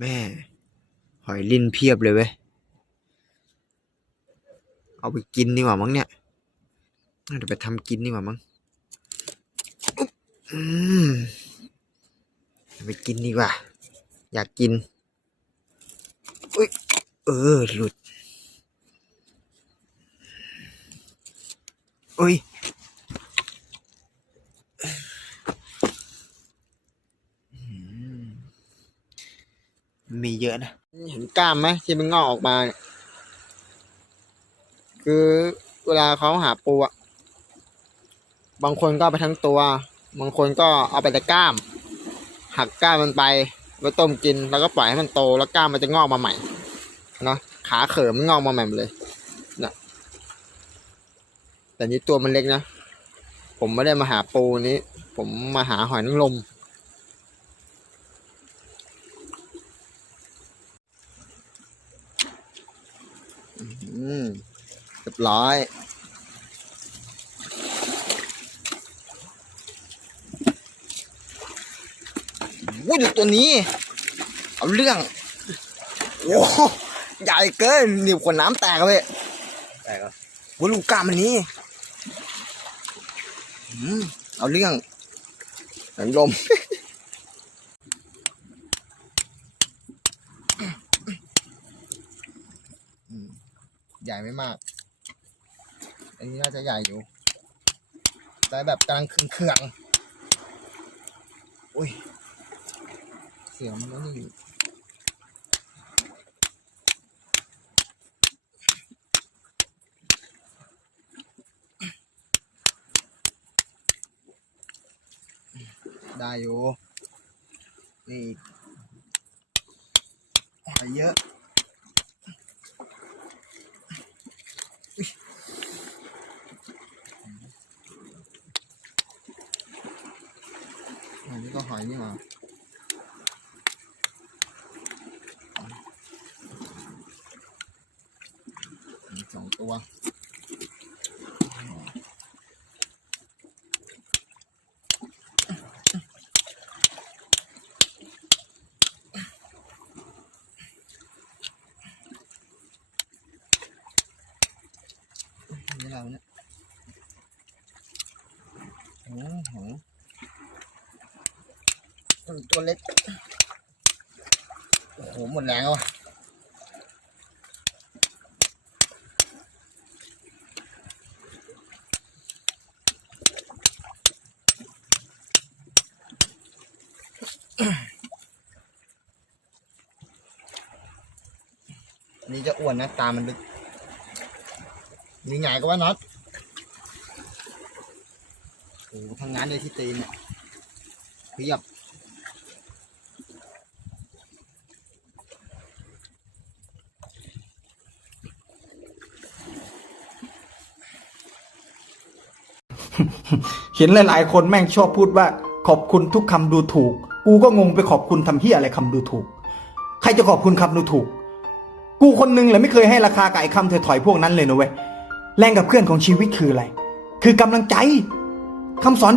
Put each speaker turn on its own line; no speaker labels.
แม่ หอยลินเพียบเลยเว้ย เอาไปกินดีกว่ามั้งเนี่ยเดี๋ยวไปทำกินดีกว่ามั้งไปกินดีกว่า อยากกิน อุ้ย เออ หลุด อุ้ย มีเยอะนะ เห็นกล้ามไหมที่มันงอกออกมาเนี่ยคือเวลาเขาหาปูอะบางคนก็ไปทั้งตัว บางคนก็เอาไปแต่กล้าม หักกล้ามมันไปไว้ต้มกิน แล้วก็ปล่อยให้มันโต แล้วกล้ามมันจะงอกมาใหม่ เนาะ ขาเขิมมันงอกมาใหม่เลยนะแต่นี้ตัวมันเล็กนะ ผมไม่ได้มาหาปูนี้ ผมมาหาหอยนางรม อืมเรียบร้อยวุ้ยดูตัวนี้ เอาเรื่อง โอ้โหใหญ่เกินนี่ขวดน้ำแตกเลย
แตกแล้ว
วุ้ยลูกกล้ามมันนี้อืมเอาเรื่องหนังลม ใหญ่ไม่มาก อันนี้น่าจะใหญ่อยู่แต่แบบกำลังเคืองๆอุ้ย เสียงมันนั่อยู่ได้อยู่นี่อีกหอยเยอะ อันนี้ก็หอยนี่หว่ามีสองตัว นี่เนี่ยโอ้โหตัวเล็ก โอ้โห หมดแรงแล้วอันนี้จะอ้วนนะ ตามันลึก มีไงก็ว่าน็อตโอ้โหทำงานเลยที่ตีนเนี่ยเพียบ
เห็นหลาย ๆ คนแม่งชอบพูดว่า ขอบคุณทุกคำดูถูก กูก็งงไปขอบคุณทำเฮียอะไรคำดูถูก ใครจะขอบคุณคำดูถูก กูคนนึงแหละไม่เคยให้ราคากับไอ้คำถอยๆพวกนั้นเลยนะเว้ย แรงกับเพื่อนของชีวิตคืออะไร คือกำลังใจคำสอน